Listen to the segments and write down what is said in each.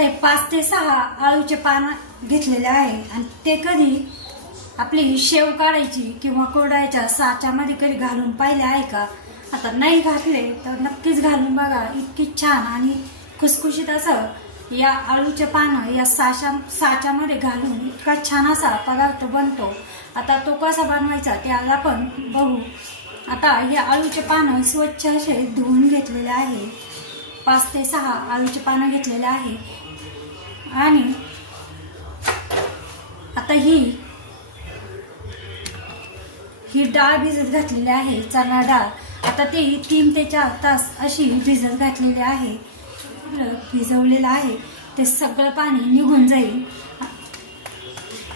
आहे पाच ते सहा आळूचे पानं घेतलेले आहे. आणि ते कधी आपली शेव काढायची किंवा कोरडायच्या साच्यामध्ये कधी घालून पाहिले आहे का? आता नाही घातले तर नक्कीच घालून बघा. इतकी छान आणि खुसखुशीत असं या आळूचे पानं या साच्या साच्यामध्ये घालून इतका छान असा पदार्थ बनतो. आता तो कसा बनवायचा त्याला आपण बघू. आता हे आळूचे पानं स्वच्छ असे धुवून घेतलेले आहे. पाच ते सहा आळूचे पानं घेतलेले आहे. आणि आता ही ही डाळ भिजत घातलेली आहे चणा डाळ. आता ते तीन ते चार तास अशी भिजत घातलेली आहे. भिजवलेलं आहे. ते सगळं पाणी निघून जाईल.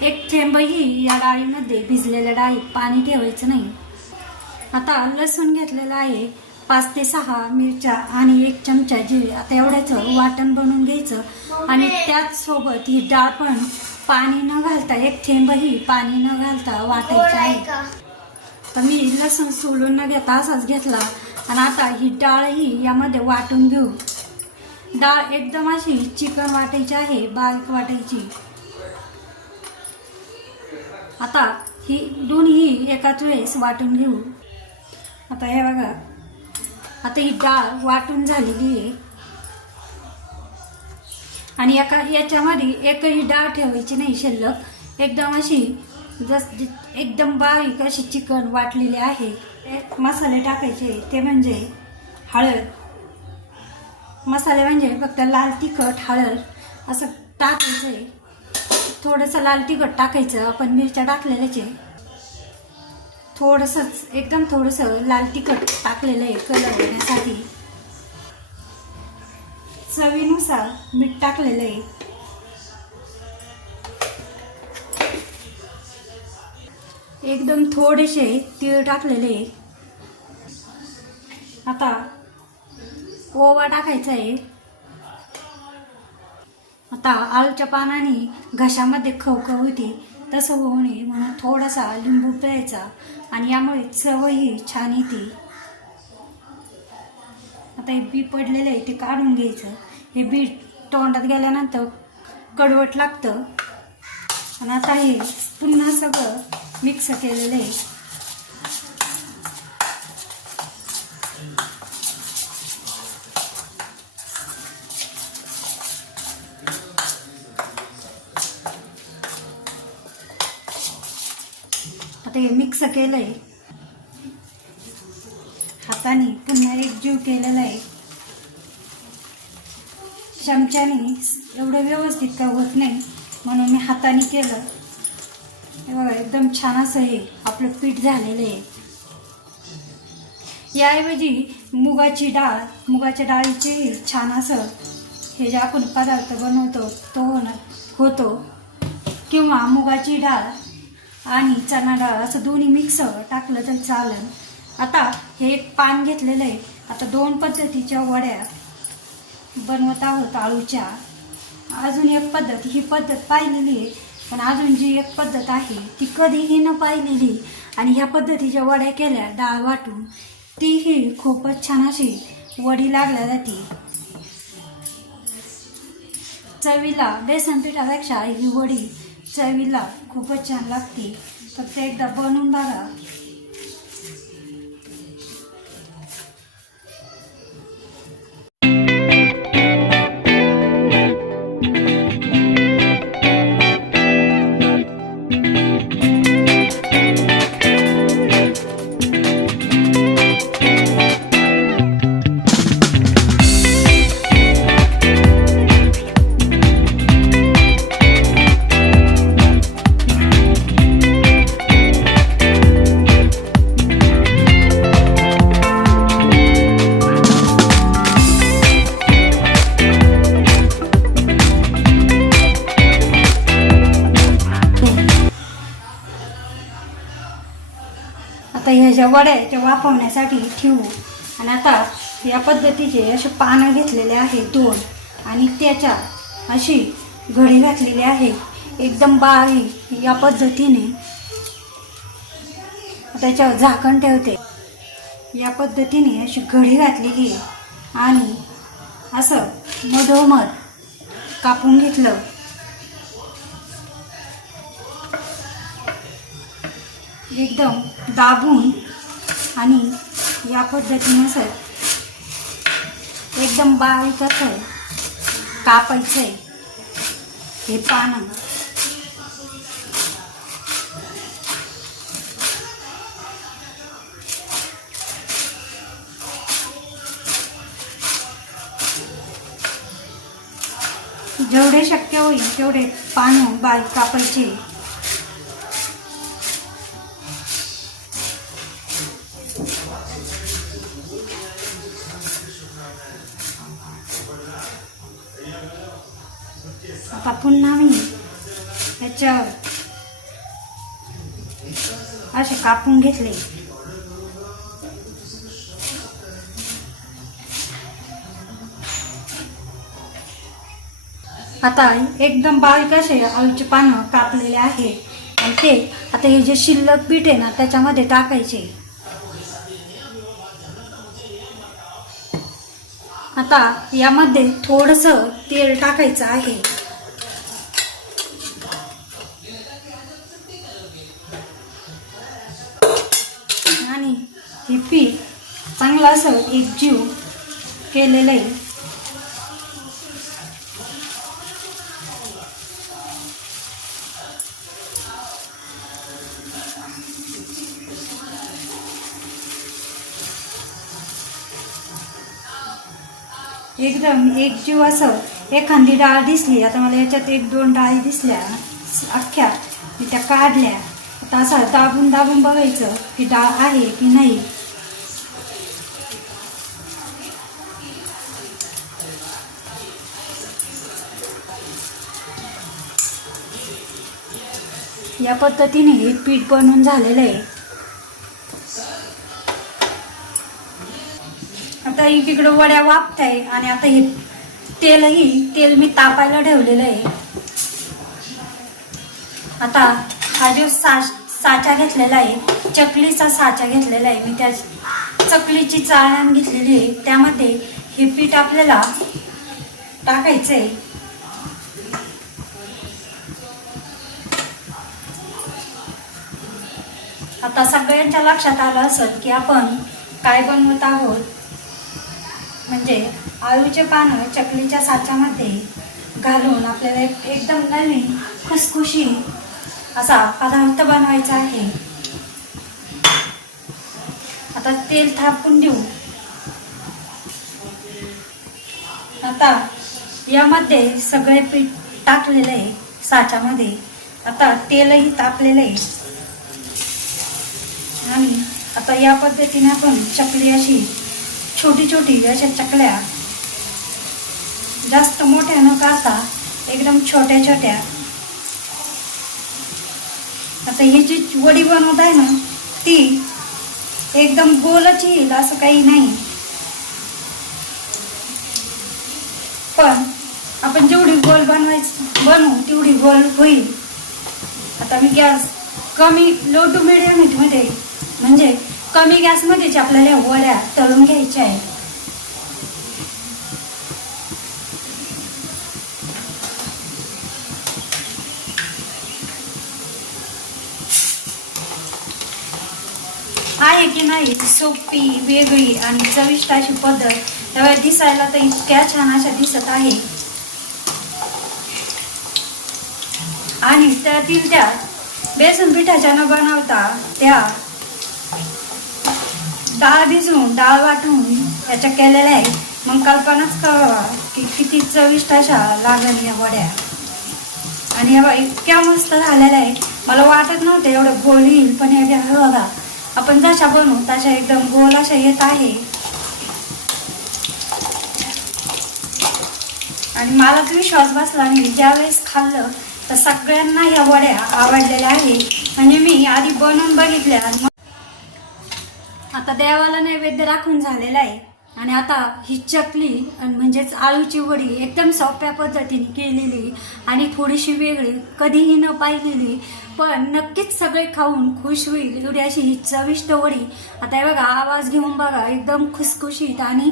एक थेंबही या डाळीमध्ये भिजलेल्या डाळीत पाणी ठेवायचं नाही. आता लसूण घेतलेलं आहे. पाच ते सहा मिरच्या आणि एक चमचा जिरे. आता एवढ्याचं वाटण बनवून घ्यायचं. आणि त्याच सोबत ही डाळ पण पाणी न घालता एक थेंबही पाणी न घालता वाटायचं आहे. तर मी लसूण सोलून न घेता असाच घेतला. आणि आता ही डाळही यामध्ये वाटून घेऊ. डाळ एकदम अशी चिकन वाटायची आहे बारीक वाटायची. आता ही दोन्ही एकाच वेळेस वाटून घेऊ. आता हे बघा आता ही डाळ वाटून झालेली आहे. आणि एका याच्यामध्ये एकही डाळ ठेवायची नाही शिल्लक. एकदम अशी जस एकदम बारीक अशी चिकन वाटलेली आहे. मसाले टाकायचे ते म्हणजे हळद. मसाले म्हणजे फक्त लाल तिखट हळद असं टाकायचं. आहे थोडंसं लाल तिखट टाकायचं आपण मिरच्या टाकलेल्याचे. थोडंसंच एकदम थोडंसं लाल तिखट टाकलेलं आहे कलर येण्यासाठी चवीनुसार मीठ टाकलेलं आहे. एकदम थोडेसे तीळ टाकलेले आहे. आता ओवा टाकायचा आहे. आता आळूच्या पानाने घशामध्ये खवखव होती. तसं होऊ नये म्हणून थोडासा लिंबू प्यायचा आणि यामुळे चवही छान येते. आता हे बी पडलेलं आहे ते काढून घ्यायचं. हे बी तोंडात गेल्यानंतर कडवट लागतं. आणि आता हे पुन्हा सगळं मिक्स केलेलं आहे. ते मिक्स केलं आहे हाताने पुन्हा एकजीव केलेला आहे. चमच्याने एवढं व्यवस्थित का होत नाही म्हणून मी हाताने केलं. हे बघा एकदम छान असं हे आपलं पीठ झालेलं आहे. याऐवजी मुगाची डाळ मुगाच्या डाळीचे छान असं हे जे आपण पदार्थ बनवतो तो होणार होतो. किंवा मुगाची डाळ आणि चणा डाळ असं दोन्ही मिक्स टाकलं तर चालेल. आता हे एक पान घेतलेलं आहे. आता दोन पद्धतीच्या वड्या बनवत आहोत आळूच्या. अजून एक पद्धत ही पद्धत पाहिलेली आहे. पण अजून जी एक पद्धत आहे ती कधीही न पाहिलेली. आणि ह्या पद्धतीच्या वड्या केल्या डाळ वाटून तीही खूपच छान अशी वडी लागल्या जाते. चवीला बेसन पिठापेक्षा ही वडी चवीला खूपच छान लागते. फक्त एकदा बनवून बघा. ज्या वड्या आहेत त्या वाफवण्यासाठी ठेवू. आणि आता या पद्धतीचे असे पानं घेतलेले आहे दोन. आणि त्याच्या अशी घडी घातलेली आहे. एकदम बारी या पद्धतीने. त्याच्यावर झाकण ठेवते. या पद्धतीने अशी घडी घातलेली आहे. आणि असं मधोमध कापून घेतलं. एकदम दाबून आणि या पद्धतीनं सर एकदम बारीक असं कापायचं आहे हे पानं. जेवढे शक्य होईल तेवढे पानं बारीक कापायचे. आता पुन्हा मी याच्यावर असे कापून घेतले. आता एकदम बारीक असे आळूचे पानं कापलेले आहे. आणि ते आता हे जे शिल्लक पीठ आहे ना त्याच्यामध्ये टाकायचे. आता यामध्ये थोडंसं तेल टाकायचं आहे. आणि हे पीठ चांगलं असं एकजीव केलेलं आहे. एकदम एकजीव असं एखादी डाळ दिसली आता मला याच्यात एक दोन डाळी दिसल्या अख्ख्या मी त्या काढल्या. आता असं दाबून दाबून बघायचं. की डाळ आहे की नाही? या पद्धतीने हे पीठ बनवून झालेलं आहे. आता इकडं वड्या वापत आहे आणि आता हे तेलही तेल मी तापायला ठेवलेलं आहे. आता हा जो सा साचा घेतलेला आहे. चकलीचा साचा घेतलेला आहे. मी त्या चकलीची चाळण घेतलेली आहे. त्यामध्ये हे पीठ आपल्याला टाकायचं आहे आता सगळ्यांच्या लक्षात आलं असेल की आपण काय बनवत आहोत. म्हणजे आळूचे पानं चकलीच्या साच्यामध्ये घालून आपल्याला एकदम नवीन खुसखुशी असा पदार्थ बनवायचा आहे. आता तेल थापून देऊ. आता यामध्ये सगळे पीठ टाकलेलं आहे साच्यामध्ये. आता तेलही तापलेलं आहे. आणि आता या पद्धतीने आपण चकली अशी छोटी छोटी अशा चकल्या जास्त मोठ्या न काढता एकदम छोट्या छोट्या आता ही जी वडी बनवत आहे ना ती एकदम गोलच येईल असं काही नाही. पण आपण जेवढी गोल बनवायची बनवू तेवढी गोल होईल. आता मी गॅस कमी लो टू मिडियम हीटमध्ये म्हणजे कमी गॅसमध्येच आपल्याला वड्या तळून घ्यायच्या आहे आहे की नाही सोपी वेगळी आणि चविष्ट अशी पद्धत. त्यावेळी दिसायला तर इतक्या छान अशा दिसत आहे. आणि त्यातील त्या बेसन पिठाच्या न बनवता त्या डाळ भिजवून डाळ वाटून याच्या केलेल्या आहेत. मग कल्पनाच कळवा की किती चविष्ट अशा लागल या वड्या. आणि या इतक्या मस्त झालेल्या आहे मला वाटत नव्हतं एवढं गोल येईल पण एवढ्या बघा आपण जशा बनवू तशा एकदम गोल अशा येत आहे. आणि मला तर विश्वास बसला आणि ज्यावेळेस खाल्लं तर सगळ्यांना ह्या वड्या आवडलेल्या आहेत. म्हणजे मी आधी बनवून बघितल्या. आता देवाला नैवेद्य राखून झालेला आहे. आणि आता ही चकली म्हणजेच आळूची वडी एकदम सोप्या पद्धतीने केलेली आणि थोडीशी वेगळी कधीही न पाहिलेली पण नक्कीच सगळे खाऊन खुश होईल एवढी अशी ही चविष्ट वडी. आता हे बघा आवाज घेऊन बघा एकदम खुसखुशीत आणि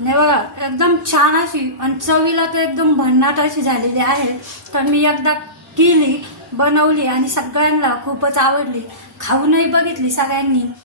नाही बघा एकदम छान अशी आणि चवीला तर एकदम भन्नाट अशी झालेली आहे. तर मी एकदा केली बनवली आणि सगळ्यांना खूपच आवडली. खाऊनही बघितली सगळ्यांनी.